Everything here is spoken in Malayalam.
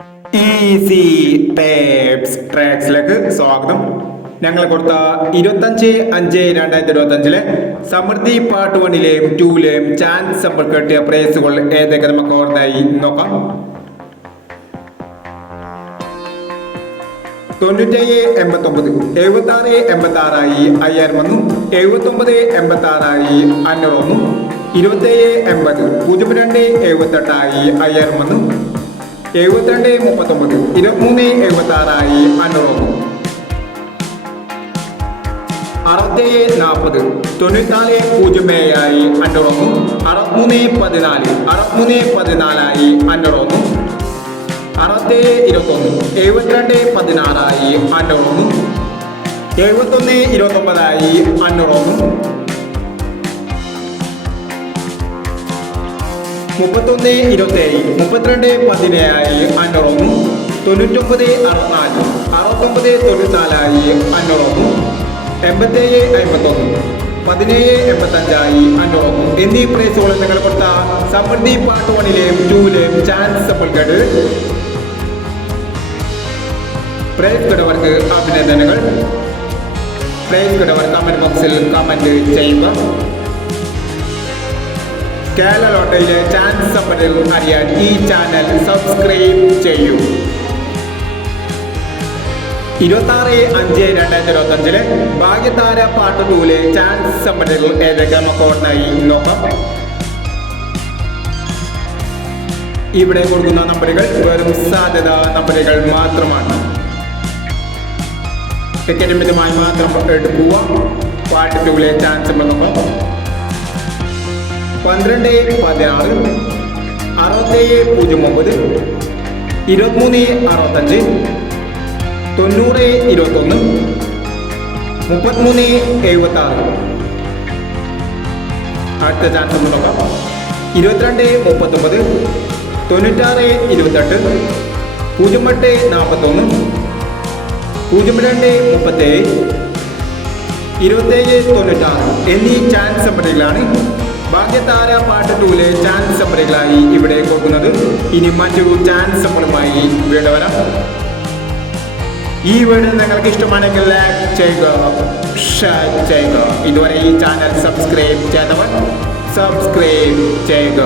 ഈസി ടേപ്സ് ട്രാക്സിലേക്ക് സ്വാഗതം. ഞങ്ങൾ കൊടുത്ത 25/5/2025 സമൃദ്ധി പാർട്ട് 1ലെയും 2ലെയും ചാൻസ് നമ്മൾ കിട്ടിയ പ്രൈസുകൾ ഏതൊക്കെ നമുക്ക് ഓർമ്മയായി നോക്കാം. 9789, 7686 5000 വന്നു. 7986 500 വന്നു. 2780, 0278 5000 വന്നു. 7239, 2376 500 വന്നു. 6740, 9407 500 വന്നു. 6314, 6314 500 വന്നു. 6721, 7216 500 വന്നു. 7129 500 വന്നു. 3127, 3217 500 വന്നു. 9964, 6994 500 വന്നു. 8751, 1785 500 വന്നു. എന്നീ പ്രൈസുകൾ നിങ്ങൾ കൊടുത്ത സമൃദ്ധി പാർട്ട് 1ലെയും 2ലെയും ചാൻസ് സപ്പിൾക്കേഡ് പ്രൈസ് കിടവർക്ക് അഭിനന്ദനങ്ങൾ. പ്രൈസ് കിടവർ കമന്റ് ബോക്സിൽ കമന്റ് ചെയ്യുക. കേരള ലോട്ടറിയിലെ ചാൻസ് സമ്പത്തുകൾ അറിയാൻ ഈ ചാനൽ സബ്സ്ക്രൈബ് ചെയ്യൂ. 26/5/2025 ഭാഗ്യതാര പാർട്ട് 2ലെ ചാൻസ് സമ്പത്തുകൾ ഏതൊക്കെ നമുക്ക് ഓർമ്മയായി നോക്കാം. ഇവിടെ കൊടുക്കുന്ന നമ്പറുകൾ വെറും സാധ്യത നമ്പറുകൾ മാത്രമാണ്. ടിക്കറ്റ് മിതമായി മാത്രം എടുക്കുക. പാർട്ട് 2ലെ ചാൻസ് നോക്കാം. 12/16, 6709, 2365, 9021, 3376. അടുത്ത ചാൻസ് നോക്കാം. 2239, 9628, 0841, 0237, 2796 എന്നീ ചാൻസ് നമ്പറുകളാണ് ഭാഗ്യതാര പാർട്ട് 2ലെ ചാൻസ് നമ്പറുകളായി ഇവിടെ കൊടുക്കുന്നത്. ഇനി മറ്റൊരു ചാൻസ് നമ്പറുമായി വീണ്ടും വരാം. ഈ വീഡിയോ നിങ്ങൾക്ക് ഇഷ്ടമാണെങ്കിൽ ലൈക്ക് ചെയ്യുക, ഷെയർ ചെയ്യുക. ഇതുവരെ ഈ ചാനൽ സബ്സ്ക്രൈബ് ചെയ്തവർ സബ്സ്ക്രൈബ് ചെയ്യുക.